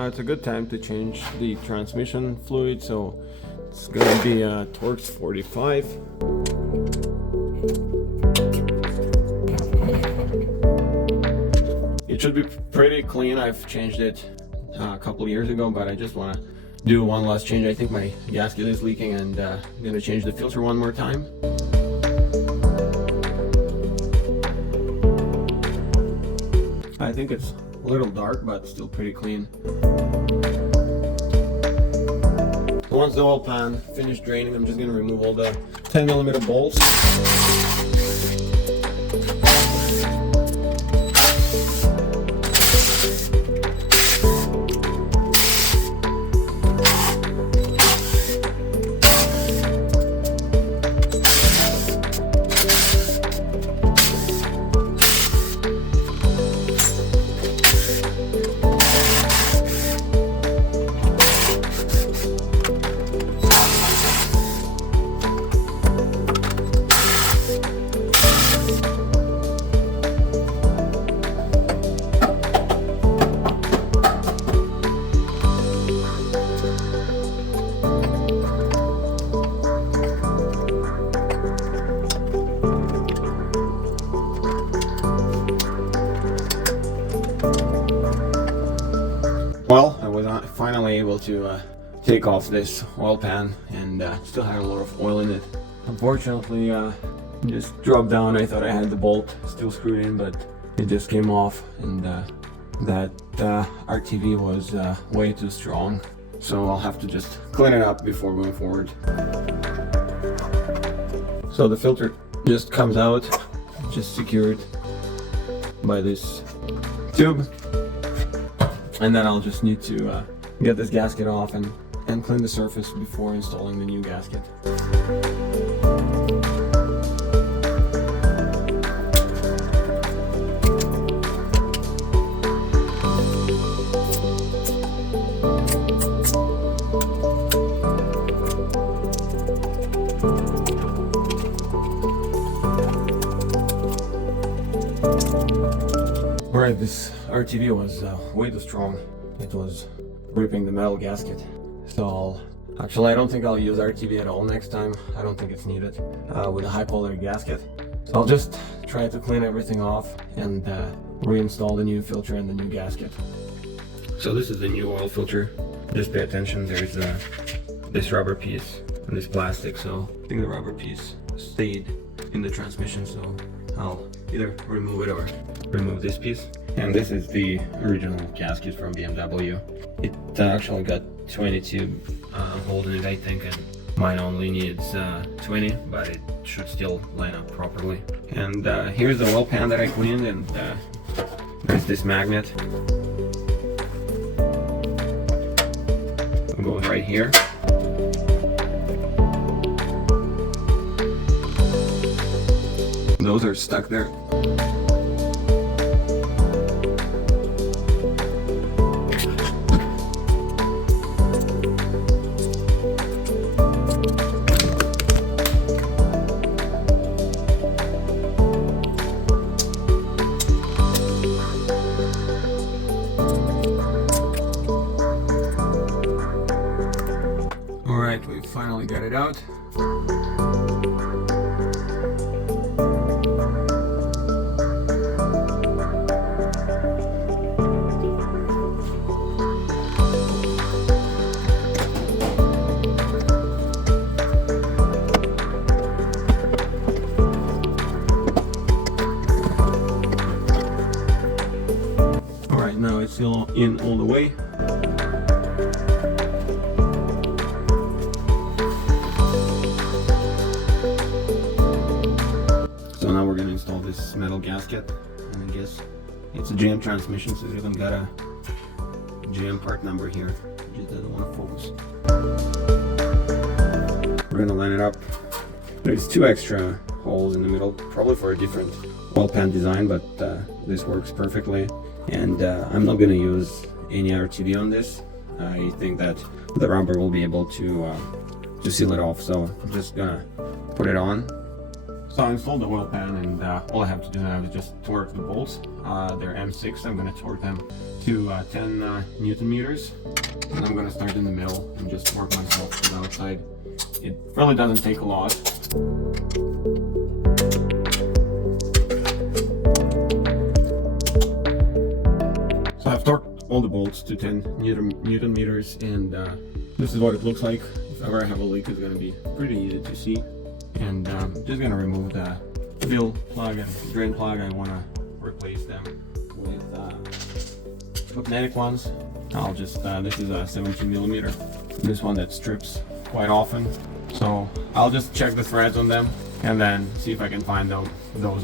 now it's a good time to change the transmission fluid, so it's gonna be a Torx 45. It should be pretty clean. I've changed it a couple of years ago, but I just want to do one last change. I think my gasket is leaking, and I'm gonna change the filter one more time. I think it's a little dark, but still pretty clean. Once the oil pan finished draining, I'm just going to remove all the 10mm bolts. Well, I was finally able to take off this oil pan, and still had a lot of oil in it. Unfortunately, just dropped down. I thought I had the bolt still screwed in, but it just came off, and that RTV was way too strong. So I'll have to just clean it up before going forward. So the filter just comes out, just secured by this tube. And then I'll just need to get this gasket off and clean the surface before installing the new gasket. Alright, this RTV was way too strong. It was ripping the metal gasket. So I don't think I'll use RTV at all next time. I don't think it's needed with a high quality gasket. So I'll just try to clean everything off and reinstall the new filter and the new gasket. So this is the new oil filter. Just pay attention, there's this rubber piece and this plastic. So I think the rubber piece stayed in the transmission, so I'll either remove it or remove this piece. And this is the original gasket from BMW. It actually got 22 holes in it, I think, and mine only needs 20, but it should still line up properly. And here's the oil pan that I cleaned, and there's this magnet. It goes right here. Those are stuck there. Alright, we finally got it out. Alright, now it's still in all the way. So now we're going to install this metal gasket, and I guess it's a GM transmission, so it even got a GM part number here. It just doesn't want to focus. We're going to line it up. There's 2 extra holes in the middle, probably for a different oil pan design, but this works perfectly. And I'm not going to use any RTV on this. I think that the rubber will be able to seal it off, so I'm just gonna put it on So I installed the oil pan, and all I have to do now is just torque the bolts. They're M6. I'm going to torque them to 10 Newton meters. And I'm going to start in the middle and just torque myself to the outside. It really doesn't take a lot. So I've torqued all the bolts to 10 Newton meters, and this is what it looks like. If ever I have a leak, it's going to be pretty easy to see. And just going to remove the fill plug and drain plug. I want to replace them with magnetic ones. I'll just, this is a 17 millimeter. This one that strips quite often. So I'll just check the threads on them and then see if I can find those